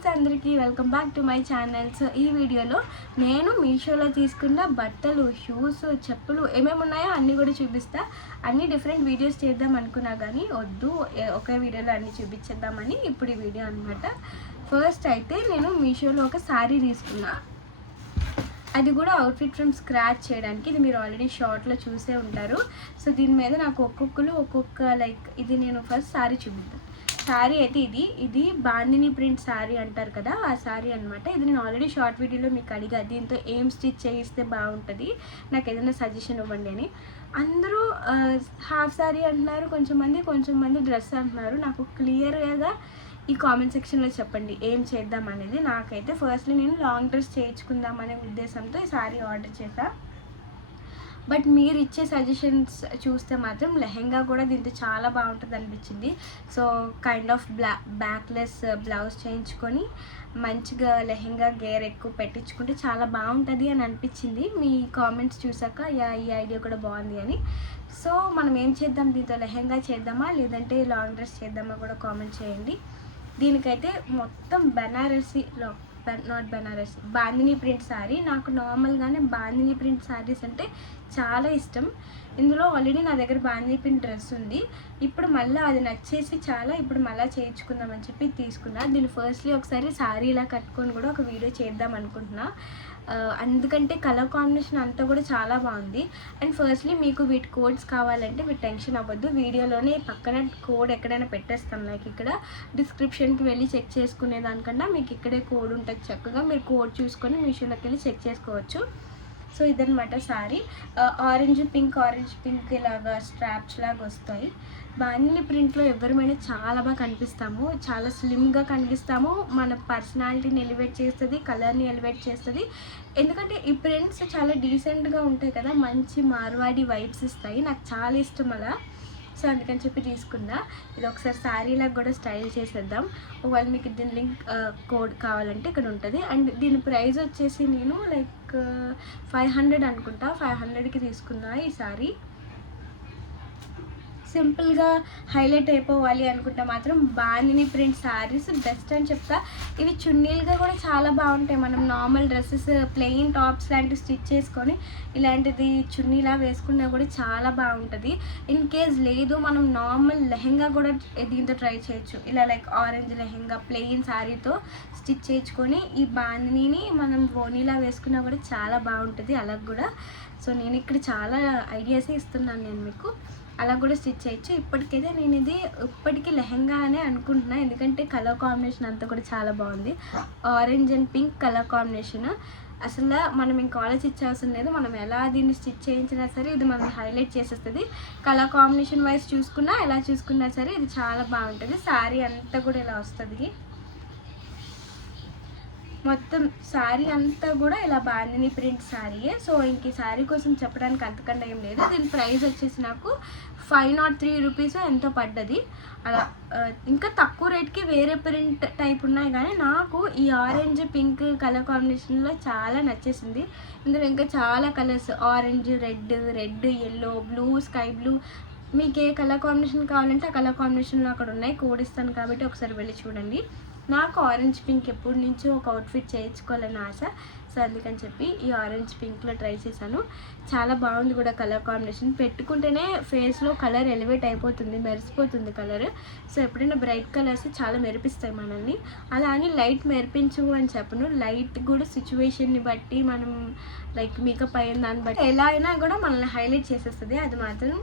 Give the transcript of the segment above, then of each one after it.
నమస్తే అందరికీ, welcome back to my channel. So ఈ వీడియోలో నేను మీషోలో తీసుకున్న బట్టలు, షూస్, చెప్పులు ఏమేమి ఉన్నాయో అన్నీ కూడా చూపిస్తా. అన్ని డిఫరెంట్ వీడియోస్ చేద్దాం అనుకున్నా కానీ వద్దు, ఒకే వీడియోలో అన్నీ చూపించేద్దామని ఇప్పుడు ఈ వీడియో అనమాట. ఫస్ట్ అయితే నేను మీషోలో ఒక శారీ తీసుకున్నా, అది కూడా అవుట్ఫిట్ ఫ్రమ్ స్క్రాచ్ చేయడానికి. ఇది మీరు ఆల్రెడీ షార్ట్లో చూసే ఉంటారు. సో దీని మీద నాకు ఒక్కొక్క లైక్ ఇది నేను ఫస్ట్ శారీ చూపిద్దాం. శారీ అయితే ఇది బాందిని ప్రింట్ శారీ అంటారు కదా, ఆ శారీ అనమాట. ఇది నేను ఆల్రెడీ షార్ట్ వీడియోలో మీకు అడిగా, దీంతో ఏం స్టిచ్ చేయిస్తే బాగుంటుంది, నాకు ఏదైనా సజెషన్ ఇవ్వండి అని. అందరూ హాఫ్ శారీ అంటున్నారు, కొంచెం మంది డ్రెస్ అంటున్నారు. నాకు క్లియర్గా ఈ కామెంట్ సెక్షన్లో చెప్పండి ఏం చేద్దాం అనేది. నాకైతే ఫస్ట్లీ నేను లాంగ్ డ్రెస్ చేయించుకుందాం అనే ఉద్దేశంతో ఈ శారీ ఆర్డర్ చేశాను. బట్ మీరు ఇచ్చే సజెషన్స్ చూస్తే మాత్రం లెహెంగా కూడా దీంతో చాలా బాగుంటుంది అనిపించింది. So kind of backless blouse చేయించుకొని మంచిగా లెహెంగా గేర్ ఎక్కువ పెట్టించుకుంటే చాలా బాగుంటుంది అని అనిపించింది. మీ కామెంట్స్ చూసాక ఈ ఐడియా కూడా బాగుంది అని. సో మనం ఏం చేద్దాం, దీంతో లెహెంగా చేద్దామా లేదంటే లాంగ్ డ్రెస్ చేద్దామా కూడా కామెంట్ చేయండి. దీనికైతే మొత్తం బెనారసీలో నాట్ బెనారస్ బాందిని ప్రింట్ శారీ. నాకు నార్మల్గానే బాందిని ప్రింట్ శారీస్ అంటే చాలా ఇష్టం. ఇందులో ఆల్రెడీ నా దగ్గర బాందిని ప్రింట్ డ్రెస్ ఉంది. ఇప్పుడు మళ్ళీ అది నచ్చేసి ఇప్పుడు మళ్ళీ చేయించుకుందామని చెప్పి తీసుకున్నా. దీన్ని ఫస్ట్లీ ఒకసారి శారీ ఇలా కట్టుకొని కూడా ఒక వీడియో చేద్దాం అనుకుంటున్నా. అందుకంటే కలర్ కాంబినేషన్ అంతా కూడా చాలా బాగుంది. అండ్ ఫస్ట్లీ మీకు వీటి కోడ్స్ కావాలంటే మీరు టెన్షన్ అవ్వద్దు, వీడియోలోనే పక్కన కోడ్ ఎక్కడైనా పెట్టేస్తాం. లైక్ ఇక్కడ డిస్క్రిప్షన్కి వెళ్ళి చెక్ చేసుకునే దానికన్నా మీకు ఇక్కడే కోడ్ ఉంటుంది, చక్కగా మీరు కోడ్ చూసుకొని మీషోలోకి వెళ్ళి చెక్ చేసుకోవచ్చు. సో ఇదనమాట శారీ. ఆరెంజ్ పింక్ ఇలాగా స్ట్రాప్స్ లాగా వస్తాయి. బాందిని ప్రింట్లో ఎవరిమైనా చాలా బాగా కనిపిస్తాము, చాలా స్లిమ్గా కనిపిస్తాము. మన పర్సనాలిటీని ఎలివేట్ చేస్తుంది, కలర్ని ఎలివేట్ చేస్తుంది. ఎందుకంటే ఈ ప్రింట్స్ చాలా డీసెంట్గా ఉంటాయి కదా, మంచి మార్వాడి వైబ్స్ ఇస్తాయి. నాకు చాలా ఇష్టం అలా. సో అందుకని చెప్పి తీసుకున్నా. ఇది ఒకసారి శారీలాగా కూడా స్టైల్ చేసేద్దాం. ఒకవేళ మీకు దీని లింక్ కోడ్ కావాలంటే ఇక్కడ ఉంటుంది. అండ్ దీని ప్రైస్ వచ్చేసి నేను లైక్ 500 అనుకుంటా, 500కి తీసుకున్నా ఈ శారీ. సింపుల్గా హైలైట్ అయిపోవాలి అనుకుంటే మాత్రం బాందిని ప్రింట్ శారీస్ బెస్ట్ అని చెప్తా. ఇవి చున్నీలుగా కూడా చాలా బాగుంటాయి. మనం నార్మల్ డ్రెస్సెస్ ప్లెయిన్ టాప్స్ లాంటివి స్టిచ్ చేసుకొని ఇలాంటిది చున్నీలా వేసుకున్నా కూడా చాలా బాగుంటుంది. ఇన్ కేస్ లేదు మనం నార్మల్ లెహెంగా కూడా దీంతో ట్రై చేయొచ్చు. ఇలా లైక్ ఆరెంజ్ లెహెంగా ప్లెయిన్ శారీతో స్టిచ్ చేయించుకొని ఈ బాందిని మనం ఓనీలా వేసుకున్నా కూడా చాలా బాగుంటుంది అలా కూడా. సో నేను ఇక్కడ చాలా ఐడియాసే ఇస్తున్నాను నేను మీకు, అలా కూడా స్టిచ్ చేయొచ్చు. ఇప్పటికైతే నేను ఇప్పటికీ లెహెంగా అనే అనుకుంటున్నా, ఎందుకంటే కలర్ కాంబినేషన్ అంతా కూడా చాలా బాగుంది. Orange and pink colour combination అసలు మనం ఇంకా ఆలోచించాల్సిన లేదు. మనం ఎలా దీన్ని స్టిచ్ చేయించినా సరే ఇది మనం హైలైట్ చేసేస్తుంది. కలర్ కాంబినేషన్ వైజ్ చూసుకున్నా ఎలా చూసుకున్నా సరే ఇది చాలా బాగుంటుంది. శారీ అంతా కూడా ఇలా వస్తుంది, మొత్తం శారీ అంతా కూడా ఇలా బాందిని ప్రింట్ శారీయే. సో ఇంక ఈ శారీ కోసం చెప్పడానికి అంతకన్నా ఏం లేదు. దీని ప్రైస్ వచ్చేసి నాకు 503 రూపీస్ ఎంతో పడ్డది. అలా ఇంకా తక్కువ రేట్కి వేరే ప్రింట్ టైప్ ఉన్నాయి, కానీ నాకు ఈ ఆరెంజ్ పింక్ కలర్ కాంబినేషన్లో చాలా నచ్చేసింది. ఇందులో ఇంకా చాలా colours orange, red, yellow, blue, sky blue, మీకు ఏ కలర్ కాంబినేషన్ కావాలంటే ఆ కలర్ కాంబినేషన్లో అక్కడ ఉన్నాయి. కోడ్ ఇస్తాను కాబట్టి ఒకసారి వెళ్ళి చూడండి. నాకు ఆరెంజ్ పింక్ ఎప్పటి నుంచో ఒక అవుట్ఫిట్ చేయించుకోవాలని ఆశ. సో అందుకని చెప్పి ఈ ఆరెంజ్ పింక్లో ట్రై చేశాను. చాలా బాగుంది కూడా కలర్ కాంబినేషన్. పెట్టుకుంటేనే ఫేస్లో కలర్ ఎలివేట్ అయిపోతుంది, మెరిసిపోతుంది కలర్. సో ఎప్పుడైనా బ్రైట్ కలర్స్ చాలా మెరిపిస్తాయి మనల్ని. అలా అని లైట్ మెరిపించు అని చెప్పను, లైట్ కూడా సిచ్యువేషన్ని బట్టి మనం లైక్ మేకప్ అయిన దాన్ని బట్టి ఎలా అయినా కూడా మనల్ని హైలైట్ చేసేస్తుంది, అది మాత్రం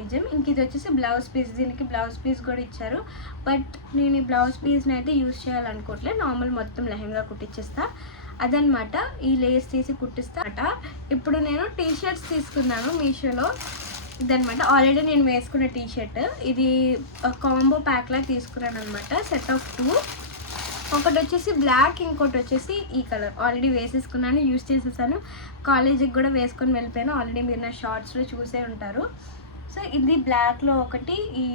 నిజం. ఇంక ఇది వచ్చేసి బ్లౌజ్ పీస్, దీనికి బ్లౌజ్ పీస్ కూడా ఇచ్చారు. బట్ నేను ఈ బ్లౌజ్ పీస్ని అయితే యూజ్ చేయాలనుకోవట్లేదు, నార్మల్ మొత్తం లెహెంగా కుట్టించేస్తా. అదనమాట, ఈ లేస్ తీసి కుట్టిస్తా అట. ఇప్పుడు నేను టీ షర్ట్స్ తీసుకున్నాను మీషోలో. ఇదనమాట ఆల్రెడీ నేను వేసుకున్న టీ షర్ట్. ఇది కాంబో ప్యాక్లా తీసుకున్నాను అనమాట, సెట్ ఆఫ్ 2. ఒకటి వచ్చేసి బ్లాక్, ఇంకోటి వచ్చేసి ఈ కలర్. ఆల్రెడీ వేసేసుకున్నాను, యూజ్ చేసేసాను. కాలేజీకి కూడా వేసుకొని వెళ్ళిపోయాను, ఆల్రెడీ మీరు నా షార్ట్స్లో చూసే ఉంటారు. సో ఇది బ్లాక్లో ఒకటి, ఈ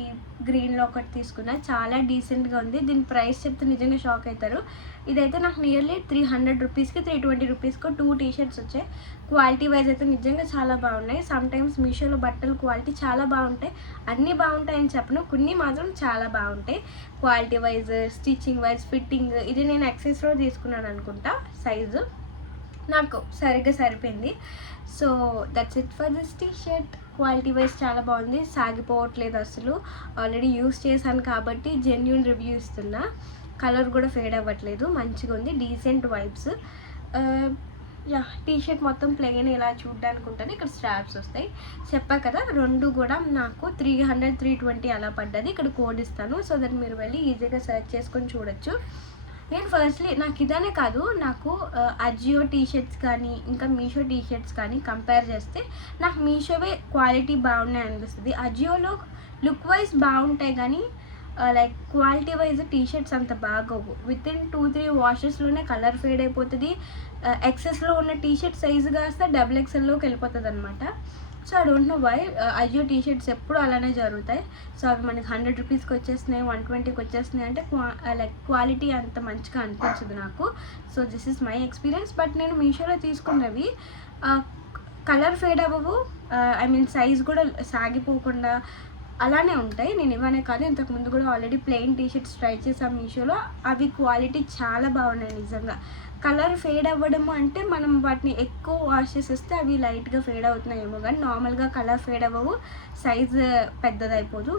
గ్రీన్లో ఒకటి తీసుకున్నా. చాలా డీసెంట్గా ఉంది. దీని ప్రైస్ చెప్తే నిజంగా షాక్ అవుతారు. ఇదైతే నాకు నియర్లీ 300 రూపీస్కి 320 రూపీస్కి 2 టీషర్ట్స్ వచ్చాయి. క్వాలిటీ వైజ్ అయితే నిజంగా చాలా బాగున్నాయి. సమ్టైమ్స్ మీషోలో బట్టలు క్వాలిటీ చాలా బాగుంటాయి. అన్నీ బాగుంటాయని చెప్పను, కొన్ని మాత్రం చాలా బాగుంటాయి quality wise, stitching wise, fitting. ఇది నేను ఎక్సెస్లో తీసుకున్నాను అనుకుంటా. సైజు నాకు సరిగ్గా సరిపోయింది. So that's it for this T shirt. Quality wise చాలా బాగుంది, సాగిపోవట్లేదు అసలు. ఆల్రెడీ యూస్ చేశాను కాబట్టి జెన్యూన్ రివ్యూ ఇస్తున్నా. కలర్ కూడా ఫేడ్ అవ్వట్లేదు, మంచిగా ఉంది, decent vibes. Yeah, T shirt మొత్తం ప్లెయిన్ ఇలా చూడ్డానికి ఉంటుంది. ఇక్కడ స్ట్రాప్స్ వస్తాయి. చెప్పా కదా, రెండు కూడా నాకు 300, 320 అలా పడ్డది. ఇక్కడ కోడ్ ఇస్తాను, సో దట్ మీరు వెళ్ళి ఈజీగా సెర్చ్ చేసుకొని చూడొచ్చు. నేను ఫస్ట్లీ నాకు ఇదనే కాదు, నాకు అజియో టీషర్ట్స్ కానీ ఇంకా మీషో టీషర్ట్స్ కానీ కంపేర్ చేస్తే నాకు మీషోవే క్వాలిటీ బాగున్నాయి అనిపిస్తుంది. అజియోలో లుక్ వైజ్ బాగుంటాయి కానీ లైక్ క్వాలిటీ వైజ్ టీషర్ట్స్ అంత బాగోవు. వితిన్ 2-3 వాషెస్లోనే కలర్ ఫేడ్ అయిపోతుంది. ఎక్సెస్లో ఉన్న టీషర్ట్ సైజు కాస్త XXLలోకి వెళ్ళిపోతుంది అనమాట. So I don't know why Ajio t-shirts ఎప్పుడు అలానే జరుగుతాయి. సో అవి మనకి 100 రూపీస్కి వచ్చేస్తున్నాయి, 120కి వచ్చేస్తున్నాయి అంటే లైక్ క్వాలిటీ అంత మంచిగా అనిపించదు నాకు. So this is my experience. But నేను మీషోలో తీసుకున్నవి కలర్ ఫేడ్ అవ్వవు, ఐ మీన్ సైజ్ కూడా సాగిపోకుండా అలానే ఉంటాయి. నేను ఇవనే కాదు, ఇంతకుముందు కూడా ఆల్రెడీ ప్లెయిన్ టీషర్ట్స్ ట్రై చేసాను మీషోలో. అవి క్వాలిటీ చాలా బాగున్నాయి నిజంగా. కలర్ ఫేడ్ అవ్వడము అంటే మనం వాటిని ఎక్కువ వాష్ చేసేస్తే అవి లైట్గా ఫేడ్ అవుతున్నాయేమో, కానీ నార్మల్గా కలర్ ఫేడ్ అవ్వవు, సైజ్ పెద్దదైపోదు.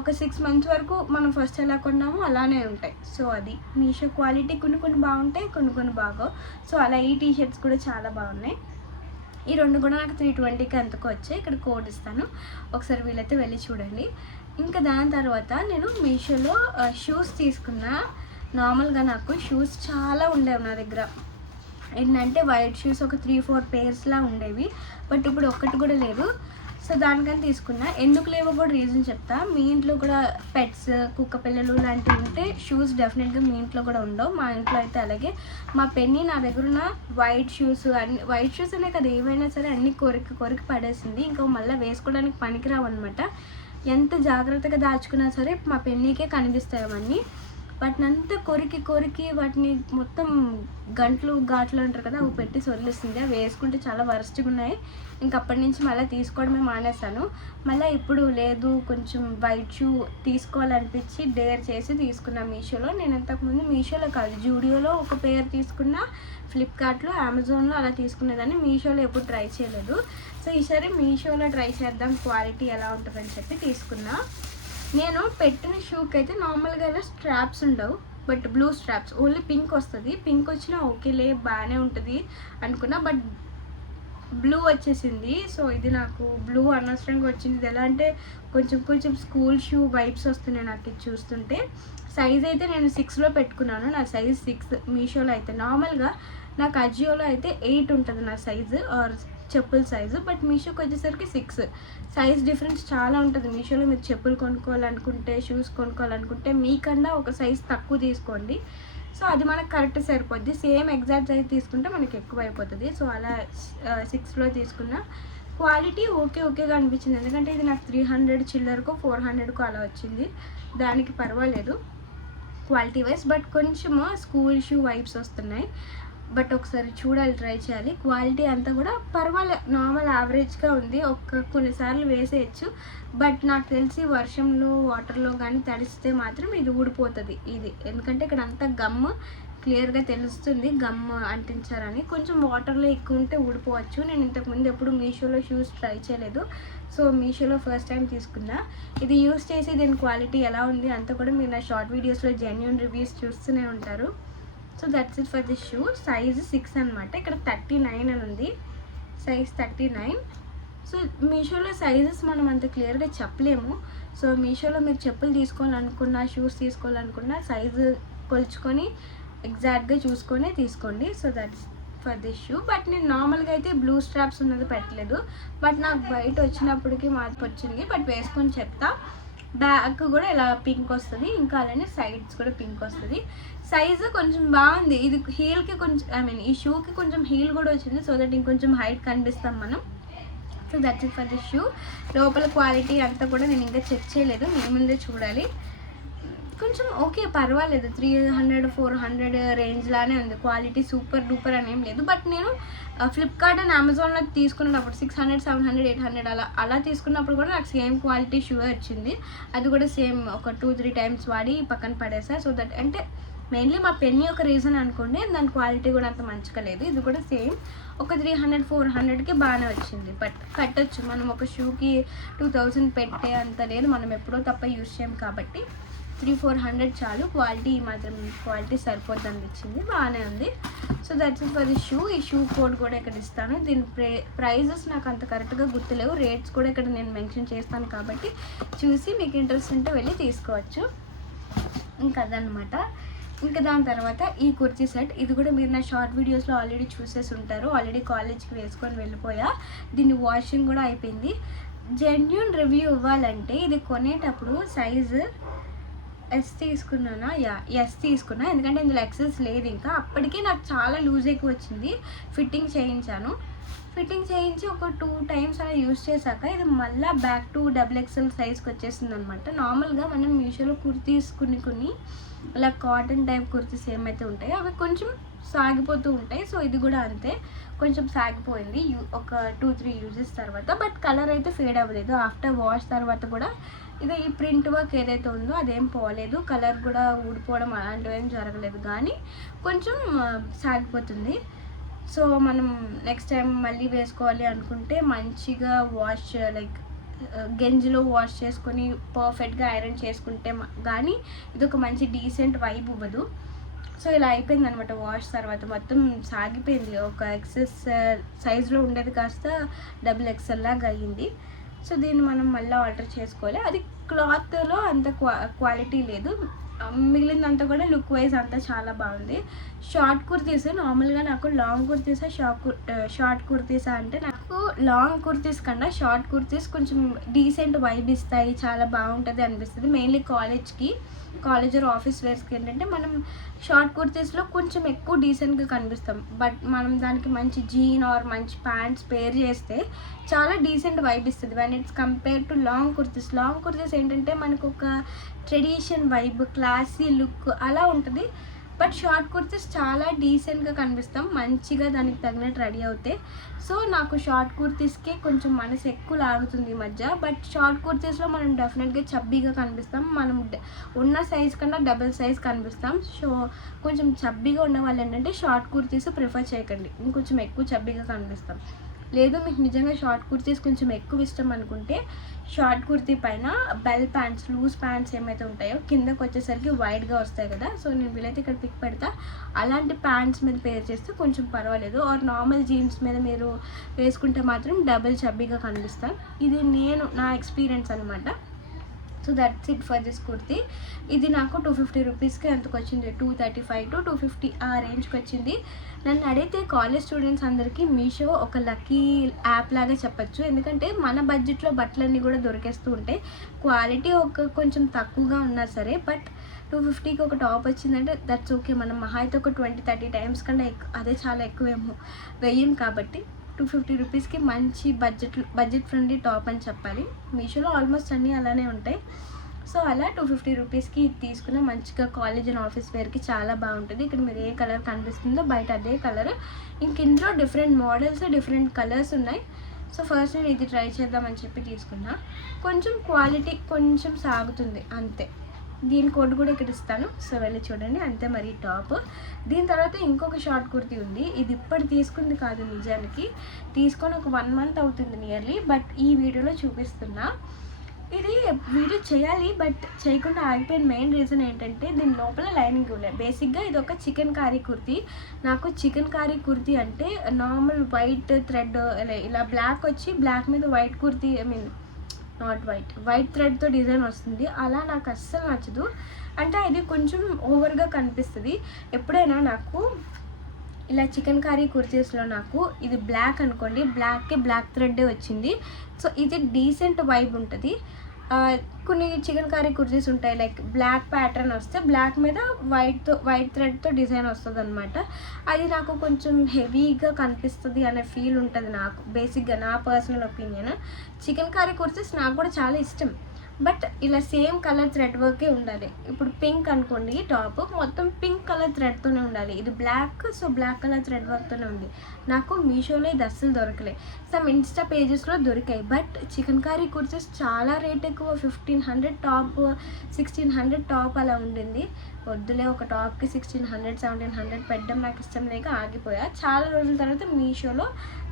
ఒక 6 months వరకు మనం ఫస్ట్ ఎలా కొన్నామో అలానే ఉంటాయి. సో అది మీషో క్వాలిటీ కొన్ని బాగుంటాయి, కొన్ని బాగో. సో అలా ఈ టీషర్ట్స్ కూడా చాలా బాగున్నాయి. ఈ రెండు కూడా నాకు 320కి ఎంతకు వచ్చాయి. ఇక్కడ కోడ్ ఇస్తాను, ఒకసారి వీలైతే వెళ్ళి చూడండి. ఇంకా దాని తర్వాత నేను మీషోలో షూస్ తీసుకున్నా. నార్మల్గా నాకు షూస్ చాలా ఉండేవి నా దగ్గర. ఏంటంటే వైట్ షూస్ ఒక 3-4 పేర్స్లా ఉండేవి, బట్ ఇప్పుడు ఒక్కటి కూడా లేదు. సో దానికని తీసుకున్నా. ఎందుకు లేవో కూడా రీజన్ చెప్తా. మీ ఇంట్లో కూడా పెట్స్, కుక్క పిల్లలు లాంటివి ఉంటే షూస్ డెఫినెట్గా మీ ఇంట్లో కూడా ఉండవు. మా ఇంట్లో అయితే అలాగే. మా పెన్ని నా దగ్గర ఉన్న వైట్ షూస్ వైట్ షూస్ అనే కదా, ఏవైనా సరే అన్ని కొరికి పడేసింది. ఇంకా మళ్ళీ వేసుకోవడానికి పనికిరావు అనమాట. ఎంత జాగ్రత్తగా దాచుకున్నా సరే మా పెన్నీకే కనిపిస్తాయి అవన్నీ. వాటిని అంతా కొరికి వాటిని మొత్తం ఘాట్లు అంటారు కదా, అవి పెట్టి సొల్లిస్తుంది. అవి వేసుకుంటే చాలా వరస్ట్గా ఉన్నాయి. ఇంకప్పటి నుంచి మళ్ళీ తీసుకోవడమే మానేశాను. మళ్ళీ ఇప్పుడు లేదు, కొంచెం వైట్ షూ తీసుకోవాలనిపించి డేర్ చేసి తీసుకున్నా మీషోలో. నేను ఇంతకుముందు మీషోలో కాదు, జూడియోలో ఒక పేర్ తీసుకున్నా, ఫ్లిప్కార్ట్లో, అమెజాన్లో అలా తీసుకునేదాన్ని. మీషోలో ఎప్పుడు ట్రై చేయలేదు. సో ఈసారి మీషోలో ట్రై చేద్దాం క్వాలిటీ ఎలా ఉంటుందని చెప్పి తీసుకున్నా. నేను పెట్టిన షూకి అయితే నార్మల్గా ఇలా స్ట్రాప్స్ ఉండవు, but blue straps, only pink వస్తుంది. పింక్ వచ్చినా ఓకేలే బాగానే ఉంటుంది అనుకున్నా, బట్ బ్లూ వచ్చేసింది. సో ఇది నాకు బ్లూ అనవసరంగా వచ్చింది. ఇది ఎలా అంటే కొంచెం స్కూల్ షూ వైబ్స్ వస్తున్నాయి నాకు ఇది చూస్తుంటే. సైజ్ అయితే నేను 6లో పెట్టుకున్నాను, నా సైజ్ 6 మీషోలో అయితే. నార్మల్గా నాకు అజియోలో అయితే 8 ఉంటుంది నా సైజు ఆర్ చెప్పుల సైజు, బట్ మీషోకి వచ్చేసరికి 6. సైజ్ డిఫరెన్స్ చాలా ఉంటుంది. మీషోలో మీరు చెప్పులు కొనుక్కోవాలనుకుంటే, షూస్ కొనుక్కోవాలనుకుంటే మీకన్నా ఒక సైజ్ తక్కువ తీసుకోండి. సో అది మనకు కరెక్ట్ సరిపోద్ది. సేమ్ ఎగ్జాక్ట్ సైజ్ తీసుకుంటే మనకి ఎక్కువ అయిపోతుంది. సో అలా 6లో తీసుకున్న. క్వాలిటీ ఓకేగా అనిపించింది, ఎందుకంటే ఇది నాకు 300 చిల్లరకో 400కో అలా వచ్చింది. దానికి పర్వాలేదు క్వాలిటీ వైజ్. బట్ కొంచెం స్కూల్ షూ వైబ్స్ వస్తున్నాయి. బట్ ఒకసారి చూడాలి, ట్రై చేయాలి. క్వాలిటీ అంతా కూడా పర్వాలేదు, నార్మల్ యావరేజ్గా ఉంది. కొన్నిసార్లు వేసేయచ్చు, బట్ నాకు తెలిసి వర్షంలో వాటర్లో కానీ తడిస్తే మాత్రం ఇది ఊడిపోతుంది ఇది. ఎందుకంటే ఇక్కడ అంతా గమ్ క్లియర్గా తెలుస్తుంది, గమ్ అంటించారని. కొంచెం వాటర్లో ఎక్కువ ఉంటే ఊడిపోవచ్చు. నేను ఇంతకుముందు ఎప్పుడు మీషోలో షూస్ ట్రై చేయలేదు. సో మీషోలో ఫస్ట్ టైం తీసుకున్నా. ఇది యూస్ చేసి దీని క్వాలిటీ ఎలా ఉంది అంతా కూడా మీరు నా షార్ట్ వీడియోస్లో జెన్యూన్ రివ్యూస్ చూస్తూనే ఉంటారు. So that's it for this shoe. Size 6 అనమాట. ఇక్కడ 39 అని ఉంది, సైజ్ 39. సో మీషోలో సైజెస్ మనం అంత క్లియర్గా చెప్పలేము. సో మీషోలో మీరు చెప్పులు తీసుకోవాలనుకున్నా, షూస్ తీసుకోవాలనుకున్నా సైజు కొలుచుకొని ఎగ్జాక్ట్గా చూసుకొని తీసుకోండి. So that's for this shoe. But నేను నార్మల్గా అయితే బ్లూ స్ట్రాప్స్ ఉన్నది పెట్టలేదు, బట్ నాకు బయట వచ్చినప్పటికీ మార్పు వచ్చింది. బట్ వేసుకొని చెప్తా. బ్యాక్ కూడా ఇలా పింక్ వస్తుంది, ఇంకా అలానే సైడ్స్ కూడా పింక్ వస్తుంది. సైజు కొంచెం బాగుంది. ఇది హీల్కి కొంచెం, ఐ మీన్ ఈ షూకి కొంచెం హీల్ కూడా వచ్చింది, సో దట్ ఇంకొంచెం హైట్ కనిపిస్తాం మనం. So that's it for this shoe. లోపల క్వాలిటీ అంతా కూడా నేను ఇంకా చెక్ చేయలేదు, మీ ముందే చూడాలి. కొంచెం ఓకే పర్వాలేదు, 300-400 రేంజ్ లానే ఉంది. క్వాలిటీ సూపర్ డూపర్ అని ఏం లేదు. బట్ నేను ఫ్లిప్కార్ట్ అండ్ అమెజాన్లో తీసుకున్నప్పుడు 600, 700, 800 అలా తీసుకున్నప్పుడు కూడా నాకు సేమ్ క్వాలిటీ షూ వచ్చింది. అది కూడా సేమ్ ఒక 2-3 టైమ్స్ వాడి పక్కన పడేసా. సో దట్ అంటే మెయిన్లీ మా పెన్ని ఒక రీజన్ అనుకోండి, దాని క్వాలిటీ కూడా అంత మంచిగా లేదు. ఇది కూడా సేమ్ ఒక 300-400కి బాగానే వచ్చింది. బట్ కట్టచ్చు, మనం ఒక షూకి 2000 పెట్టే అంత లేదు, మనం ఎప్పుడో తప్ప యూజ్ చేయం కాబట్టి 300-400 చాలు. క్వాలిటీ మాత్రం క్వాలిటీ సరిపోద్ది అనిపించింది, బాగానే ఉంది. So that's it for the shoe. ఈ షూ కోడ్ కూడా ఇక్కడ ఇస్తాను. దీని ప్రైజెస్ నాకు అంత కరెక్ట్గా గుర్తులేవు, రేట్స్ కూడా ఇక్కడ నేను మెన్షన్ చేస్తాను కాబట్టి చూసి మీకు ఇంట్రెస్ట్ ఉంటే వెళ్ళి తీసుకోవచ్చు. ఇంకా అదనమాట. ఇంకా దాని తర్వాత ఈ కుర్తీ సెట్, ఇది కూడా మీరు నా షార్ట్ వీడియోస్లో ఆల్రెడీ చూసేసి ఉంటారు. ఆల్రెడీ కాలేజ్కి వేసుకొని వెళ్ళిపోయా, దీన్ని వాషింగ్ కూడా అయిపోయింది. జెన్యూన్ రివ్యూ ఇవ్వాలంటే ఇది కొనేటప్పుడు సైజు ఎస్ తీసుకున్నానా, ఎస్ తీసుకున్నా, ఎందుకంటే ఇందులో ఎక్సెస్ లేదు. ఇంకా అప్పటికే నాకు చాలా లూజ్ ఎక్కువ వచ్చింది. ఫిట్టింగ్ చేయించాను, ఫిట్టింగ్ చేయించి ఒక 2 టైమ్స్ అలా యూజ్ చేశాక ఇది మళ్ళీ బ్యాక్ టు XXL సైజ్కి వచ్చేసింది అనమాట. నార్మల్గా మనం మీషోలో కుర్తీస్ కొన్ని అలా కాటన్ టైప్ కుర్తీస్ ఏమైతే ఉంటాయో అవి కొంచెం సాగిపోతూ ఉంటాయి. సో ఇది కూడా అంతే, కొంచెం సాగిపోయింది ఒక 2-3 యూజెస్ తర్వాత. బట్ కలర్ అయితే ఫేడ్ అవ్వలేదు. ఆఫ్టర్ వాష్ తర్వాత కూడా ఇది ఈ ప్రింట్ వర్క్ ఏదైతే ఉందో అదేం పోలేదు, కలర్ కూడా ఊడిపోవడం అలాంటివి ఏం జరగలేదు, కానీ కొంచెం సాగిపోతుంది. సో మనం నెక్స్ట్ టైం మళ్ళీ వేసుకోవాలి అనుకుంటే మంచిగా వాష్ లైక్ గెంజిలో వాష్ చేసుకొని పర్ఫెక్ట్గా ఐరన్ చేసుకుంటే కానీ ఇది ఒక మంచి డీసెంట్ వైబ్ ఇవ్వదు. సో ఇలా అయిపోయింది అనమాట. వాష్ తర్వాత మొత్తం సాగిపోయింది, ఒక ఎక్సెస్ సైజులో ఉండేది కాస్త XXL లాగా అయ్యింది. సో దీన్ని మనం మళ్ళీ ఆల్టర్ చేసుకోవాలి. అది క్లాత్లో అంత క్వాలిటీ లేదు, మిగిలిందంతా కూడా లుక్ వైజ్ అంతా చాలా బాగుంది. షార్ట్ కుర్తీస్ నార్మల్గా నాకు లాంగ్ కుర్తీసా షార్ట్ కుర్తీసా అంటే నాకు లాంగ్ కుర్తీస్ కన్నా షార్ట్ కుర్తీస్ కొంచెం డీసెంట్ వైబ్ ఇస్తాయి, చాలా బాగుంటుంది అనిపిస్తుంది. మెయిన్లీ కాలేజ్ ఆర్ ఆఫీస్ వేర్స్కి ఏంటంటే మనం షార్ట్ కుర్తీస్లో కొంచెం ఎక్కువ డీసెంట్గా కనిపిస్తాం. బట్ మనం దానికి మంచి జీన్ ఆర్ మంచి ప్యాంట్స్ పేర్ చేస్తే చాలా డీసెంట్ వైబ్ ఇస్తుంది when it's compare to long kurtis ఏంటంటే మనకు ఒక ట్రెడిషన్ వైబ్, క్లాసీ లుక్ అలా ఉంటుంది. బట్ షార్ట్ కుర్తీస్ చాలా డీసెంట్గా కనిపిస్తాం మంచిగా దానికి తగినట్టు రెడీ అవుతాయి. సో నాకు షార్ట్ కుర్తీస్కి కొంచెం మనసు ఎక్కువ లాగుతుంది ఈ మధ్య. బట్ షార్ట్ కుర్తీస్లో మనం డెఫినెట్గా చబ్బీగా కనిపిస్తాం, మనం ఉన్న సైజ్ కన్నా డబుల్ సైజ్ కనిపిస్తాం. సో కొంచెం చబ్బీగా ఉన్న వాళ్ళు ఏంటంటే షార్ట్ కుర్తీస్ ప్రిఫర్ చేయకండి, ఇంకొంచెం ఎక్కువ చబ్బీగా కనిపిస్తాం. లేదు మీకు నిజంగా షార్ట్ కుర్తీస్ కొంచెం ఎక్కువ ఇష్టం అనుకుంటే షార్ట్ కుర్తీ పైన బెల్ ప్యాంట్స్, లూజ్ ప్యాంట్స్ ఏమైతే ఉంటాయో కిందకు వచ్చేసరికి వైడ్గా వస్తాయి కదా. సో నేను వీలైతే ఇక్కడ పిక్ పెడతా, అలాంటి ప్యాంట్స్ మీద పేర్ చేస్తే కొంచెం పర్వాలేదు. ఆర్ నార్మల్ జీన్స్ మీద మీరు వేసుకుంటే మాత్రం డబుల్ చబ్బీగా కనిపిస్తాను. ఇది నా ఎక్స్పీరియన్స్ అనమాట. So that's it for this kurti. ఇది నాకు 250 రూపీస్కి ఎంతకు వచ్చింది, 235 to 250 ఆ రేంజ్కి వచ్చింది. నన్ను అడిగితే కాలేజ్ స్టూడెంట్స్ అందరికీ మీషో ఒక లక్కీ యాప్ లాగా చెప్పచ్చు, ఎందుకంటే మన బడ్జెట్లో బట్టలన్నీ కూడా దొరికేస్తూ ఉంటాయి. క్వాలిటీ కొంచెం తక్కువగా ఉన్నా సరే, బట్ 250కి ఒక టాప్ వచ్చిందంటే దట్స్ ఓకే. మనం మహా అయితే ఒక 20-30 టైమ్స్ కన్నా అదే చాలా ఎక్కువేమో వెయ్యం కాబట్టి 250 రూపీస్కి మంచి బడ్జెట్ ఫ్రెండ్లీ టాప్ అని చెప్పాలి. మీషోలో ఆల్మోస్ట్ అన్నీ అలానే ఉంటాయి. సో అలా 250 రూపీస్కి తీసుకున్న మంచిగా కాలేజ్ అండ్ ఆఫీస్ వేర్కి చాలా బాగుంటుంది. ఇక్కడ మీరు ఏ కలర్ కనిపిస్తుందో బయట అదే కలర్. ఇంక ఇందులో డిఫరెంట్ మోడల్స్, డిఫరెంట్ కలర్స్ ఉన్నాయి. సో ఫస్ట్ నేను ఇది ట్రై చేద్దామని చెప్పి తీసుకున్నా. కొంచెం క్వాలిటీ కొంచెం సాగుతుంది అంతే. దీని కోడ్ కూడా ఇక్కడ ఇస్తాను, సో వెళ్ళి చూడండి అంతే. మరి టాప్ దీని తర్వాత ఇంకొక షార్ట్ కుర్తీ ఉంది. ఇది ఇప్పుడు తీసుకుంది కాదు, నిజానికి తీసుకొని ఒక 1 month అవుతుంది నియర్లీ. బట్ ఈ వీడియోలో చూపిస్తున్నా. ఇది వీడియో చేయాలి బట్ చేయకుండా ఆగిపోయిన మెయిన్ రీజన్ ఏంటంటే దీని లోపల లైనింగ్ ఉన్నాయి. బేసిక్గా ఇది ఒక చికెన్ కారీ కుర్తీ. నాకు చికెన్ కారీ కుర్తీ అంటే నార్మల్ వైట్ థ్రెడ్ ఇలా బ్లాక్ వచ్చి బ్లాక్ మీద వైట్ కుర్తీ, నాట్ వైట్ థ్రెడ్తో డిజైన్ వస్తుంది. అలా నాకు అస్సలు నచ్చదు. అంటే ఇది కొంచెం ఓవర్గా కనిపిస్తుంది. ఎప్పుడైనా నాకు ఇలా చికెన్ కర్రీ కుర్తీస్లో నాకు ఇది బ్లాక్ అనుకోండి, బ్లాక్కి బ్లాక్ థ్రెడ్డే వచ్చింది. సో ఇది డీసెంట్ వైబ్ ఉంటుంది. కొన్ని చికెన్ కర్రీ కుర్తీస్ ఉంటాయి, లైక్ బ్లాక్ ప్యాటర్న్ వస్తే బ్లాక్ మీద వైట్ థ్రెడ్తో డిజైన్ వస్తుంది అనమాట. అది నాకు కొంచెం హెవీగా కనిపిస్తుంది అనే ఫీల్ ఉంటుంది నాకు, బేసిక్గా నా personal opinion. Chicken curry kurtis నాకు కూడా చాలా ఇష్టం, బట్ ఇలా సేమ్ కలర్ థ్రెడ్ వర్కే ఉండాలి. ఇప్పుడు పింక్ అనుకోండి, టాప్ మొత్తం పింక్ కలర్ థ్రెడ్తోనే ఉండాలి. ఇది black, so black colour thread వర్క్తోనే ఉంది. నాకు మీషోలో ఇది అస్సలు దొరకలే. సమ్ ఇన్స్టా పేజెస్లో దొరికాయి, బట్ చికెన్ కర్రీ కుర్తీస్ చాలా రేట్ ఎక్కువ. 1500 టాప్, 1600 టాప్ అలా ఉండింది. వద్దులే, ఒక టాప్కి 1600 1700 పెట్టడం నాకు ఇష్టం లేక ఆగిపోయా. చాలా రోజుల తర్వాత మీషోలో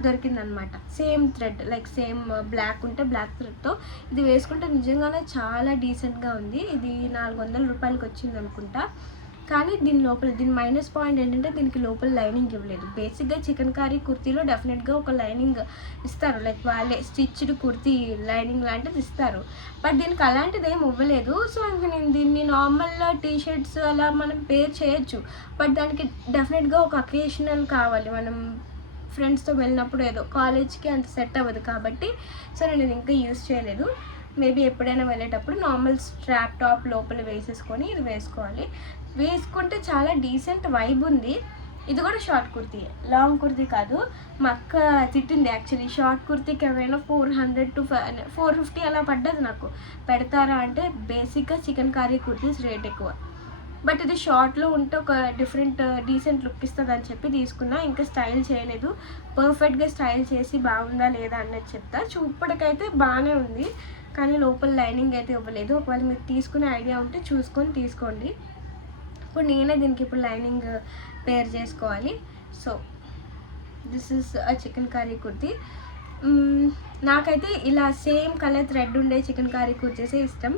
దొరికిందనమాట same thread, like same black ఉంటే బ్లాక్ థ్రెడ్తో. ఇది వేసుకుంటే నిజంగానే చాలా డీసెంట్గా ఉంది. ఇది 400 రూపాయలకి వచ్చింది అనుకుంటా. కానీ దీని మైనస్ పాయింట్ ఏంటంటే దీనికి లోపల లైనింగ్ ఇవ్వలేదు. బేసిక్గా చికెన్ కర్రీ కుర్తీలో డెఫినెట్గా ఒక లైనింగ్ ఇస్తారు, లైక్ వాళ్ళే స్టిచ్డ్ కుర్తీ లైనింగ్ లాంటిది ఇస్తారు, బట్ దీనికి అలాంటిది ఏమి ఇవ్వలేదు. సో ఇంక నేను దీన్ని నార్మల్ టీషర్ట్స్ అలా మనం పేర్ చేయొచ్చు, బట్ దానికి డెఫినెట్గా ఒక అకేషనల్ కావాలి. మనం ఫ్రెండ్స్తో వెళ్ళినప్పుడు ఏదో కాలేజ్కి అంత సెట్ అవ్వదు కాబట్టి, సో నేను ఇది ఇంకా యూజ్ చేయలేదు. మేబీ ఎప్పుడైనా వెళ్ళేటప్పుడు నార్మల్ స్ట్రాప్ టాప్ లోపల వేసేసుకొని ఇది వేసుకోవాలి. వేసుకుంటే చాలా డీసెంట్ వైబ్ ఉంది. ఇది కూడా షార్ట్ కుర్తీ, లాంగ్ కుర్తీ కాదు. మా అక్క తిట్టింది యాక్చువల్లీ, షార్ట్ కుర్తీకి ఎవరైనా 400 to 450 అలా పడ్డది నాకు. పెడతారా అంటే బేసిక్గా చికెన్ కర్రీ కుర్తీస్ రేట్ ఎక్కువ, బట్ ఇది షార్ట్లో ఉంటే ఒక డిఫరెంట్ డీసెంట్ లుక్ ఇస్తుంది అని చెప్పి తీసుకున్నా. ఇంకా స్టైల్ చేయలేదు, పర్ఫెక్ట్గా స్టైల్ చేసి బాగుందా లేదా అన్నది చెప్తా. చూపడికైతే బాగానే ఉంది, కానీ లోపల లైనింగ్ అయితే ఇవ్వలేదు. ఒకవేళ మీకు తీసుకునే ఐడియా ఉంటే చూసుకొని తీసుకోండి. ఇప్పుడు నేనే దీనికి ఇప్పుడు లైనింగ్ పేర్ చేసుకోవాలి. So this is a chicken curry kurti. నాకైతే ఇలా సేమ్ కలర్ థ్రెడ్ ఉండే చికెన్ కర్రీ కుర్తీసే ఇష్టం.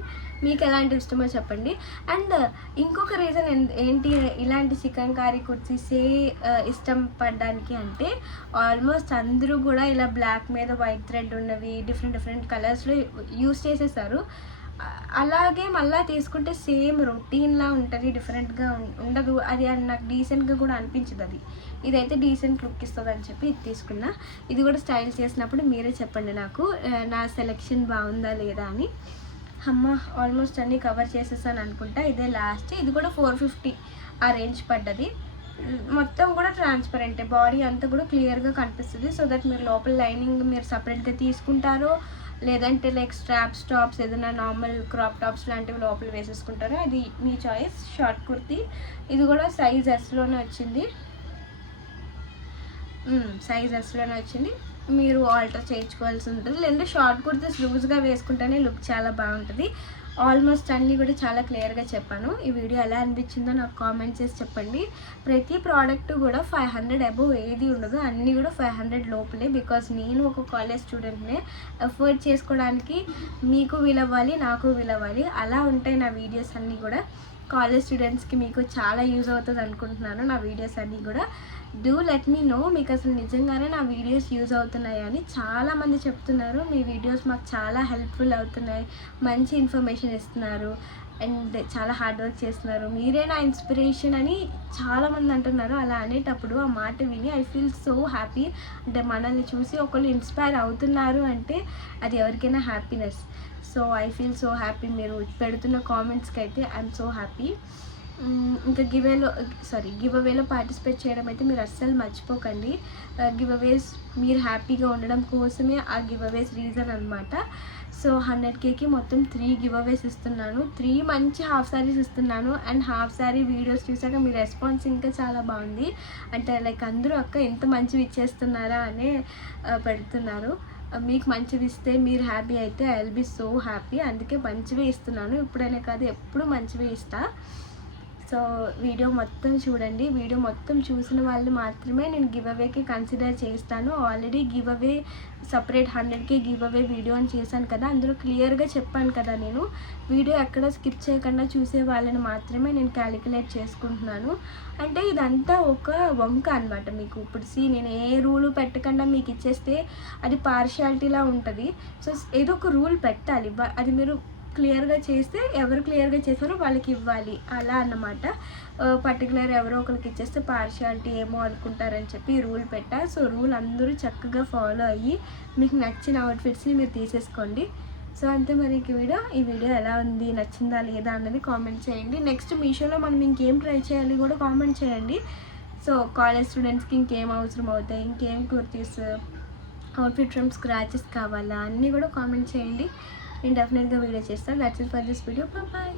మీకు ఎలాంటి ఇష్టమో చెప్పండి. అండ్ ఇంకొక రీజన్ ఏంటి ఇలాంటి చికెన్ కర్రీ కుర్తీసే ఇష్టం పడడానికి అంటే, ఆల్మోస్ట్ అందరూ కూడా ఇలా బ్లాక్ మీద వైట్ థ్రెడ్ ఉన్నవి డిఫరెంట్ కలర్స్లో యూస్ చేసేసారు. అలాగే మళ్ళీ తీసుకుంటే సేమ్ రొటీన్లా ఉంటుంది, డిఫరెంట్గా ఉండదు. అది నాకు డీసెంట్గా కూడా అనిపించదు. అది ఇదైతే డీసెంట్ లుక్ ఇస్తుంది అని చెప్పి ఇది తీసుకున్నా. ఇది కూడా స్టైల్ చేసినప్పుడు మీరే చెప్పండి నాకు నా సెలెక్షన్ బాగుందా లేదా అని. అమ్మ ఆల్మోస్ట్ అన్నీ కవర్ చేసేసాను అనుకుంటా. ఇదే లాస్ట్. ఇది కూడా 450 ఆ రేంజ్ పడ్డది. మొత్తం కూడా ట్రాన్స్పరెంటే, బాడీ అంతా కూడా క్లియర్గా కనిపిస్తుంది. సో దట్ మీరు లోపల లైనింగ్ మీరు సపరేట్గా తీసుకుంటారో, లేదంటే లైక్ స్ట్రాప్స్ టాప్స్ ఏదైనా నార్మల్ క్రాప్ టాప్స్ లాంటివి లోపల వేసేసుకుంటారో, అది మీ చాయిస్. షార్ట్ కుర్తీ ఇది కూడా సైజ్ ఎస్లోనే వచ్చింది, మీరు ఆల్టర్ చేయించుకోవాల్సి ఉంటుంది. లేదంటే షార్ట్ కుర్తీస్ లూజ్గా వేసుకుంటేనే లుక్ చాలా బాగుంటుంది. ఆల్మోస్ట్ అన్నీ కూడా చాలా క్లియర్గా చెప్పాను. ఈ వీడియో ఎలా అనిపించిందో నాకు కామెంట్ చేసి చెప్పండి. ప్రతి ప్రోడక్ట్ కూడా 500 అబోవ్ ఏది ఉండదు, అన్నీ కూడా 500 లోపలే. బికాజ్ నేను ఒక కాలేజ్ స్టూడెంట్నే, ఎఫర్ట్ చేసుకోవడానికి మీకు వీలవ్వాలి, నాకు వీలవ్వాలి. అలా ఉంటాయి నా వీడియోస్ అన్నీ కూడా. కాలేజ్ స్టూడెంట్స్కి మీకు చాలా యూజ్ అవుతుంది అనుకుంటున్నాను నా వీడియోస్ అన్నీ కూడా. డూ లెట్ మీ నో మీకు అసలు నిజంగానే నా వీడియోస్ యూజ్ అవుతున్నాయి అని చాలామంది చెప్తున్నారు. మీ వీడియోస్ మాకు చాలా హెల్ప్ఫుల్ అవుతున్నాయి, మంచి ఇన్ఫర్మేషన్ ఇస్తున్నారు, అండ్ చాలా హార్డ్ వర్క్ చేస్తున్నారు, మీరే నా ఇన్స్పిరేషన్ అని చాలామంది అంటున్నారు. అలా అనేటప్పుడు ఆ మాట విని ఐ ఫీల్ సో హ్యాపీ. అంటే మనల్ని చూసి ఒకళ్ళు ఇన్స్పైర్ అవుతున్నారు అంటే అది ఎవరికైనా happiness. So I feel so happy. మీరు పెడుతున్న కామెంట్స్కి అయితే ఐఎమ్ సో హ్యాపీ. ఇంకా గివ్ అవేలో పార్టిసిపేట్ చేయడం అయితే మీరు అస్సలు మర్చిపోకండి. గివ్ అవేస్ మీరు హ్యాపీగా ఉండడం కోసమే ఆ గివ్ అవేస్ రీజన్ అనమాట. సో 100Kకి మొత్తం 3 గివ్ అవేస్ ఇస్తున్నాను. 3 మంచి హాఫ్ శారీస్ ఇస్తున్నాను. అండ్ హాఫ్ శారీ వీడియోస్ చూసాక మీ రెస్పాన్స్ ఇంకా చాలా బాగుంది. అంటే లైక్ అందరూ అక్క ఎంత మంచివి ఇచ్చేస్తున్నారా అనే పెడుతున్నారు. మీకు మంచివి ఇస్తే మీరు హ్యాపీ అయితే I will be so happy. అందుకే మంచివే ఇస్తున్నాను, ఇప్పుడైనా కాదు ఎప్పుడు మంచివే ఇస్తా. సో వీడియో మొత్తం చూడండి. వీడియో మొత్తం చూసిన వాళ్ళు మాత్రమే నేను గివ్ అవేకి కన్సిడర్ చేస్తాను. Already give away separate 100K give away video అని చేశాను కదా, అందులో క్లియర్గా చెప్పాను కదా నేను. వీడియో ఎక్కడ స్కిప్ చేయకుండా చూసే వాళ్ళని మాత్రమే నేను క్యాలిక్యులేట్ చేసుకుంటున్నాను. అంటే ఇదంతా ఒక వంక అనమాట. మీకు ఇప్పుడు నేను ఏ రూలు పెట్టకుండా మీకు ఇచ్చేస్తే అది పార్షియాలిటీలా ఉంటుంది. సో ఏదో ఒక రూల్ పెట్టాలి, అది మీరు క్లియర్గా చేస్తే ఎవరు క్లియర్గా చేస్తారో వాళ్ళకి ఇవ్వాలి అలా అన్నమాట. పర్టికులర్ ఎవరో ఒకరికి ఇచ్చేస్తే పార్షియాలిటీ ఏమో అనుకుంటారని చెప్పి రూల్ పెట్టా. సో రూల్ అందరూ చక్కగా ఫాలో అయ్యి మీకు నచ్చిన అవుట్ఫిట్స్ని మీరు తీసేసుకోండి. సో అంతే మరి ఈ వీడియో ఎలా ఉంది, నచ్చిందా లేదా అన్నది కామెంట్ చేయండి. నెక్స్ట్ మీషోలో మనం ఇంకేం ట్రై చేయాలి కూడా కామెంట్ చేయండి. సో కాలేజ్ స్టూడెంట్స్కి ఇంకేం అవసరం అవుతాయి, ఇంకేం కుర్తీస్, అవుట్ఫిట్ ఫ్రమ్ స్క్రాచెస్ కావాలా అన్నీ కూడా కామెంట్ చేయండి. నేను డెఫినెట్గా వీడియో చేస్తాను. That's it for this video. Bye.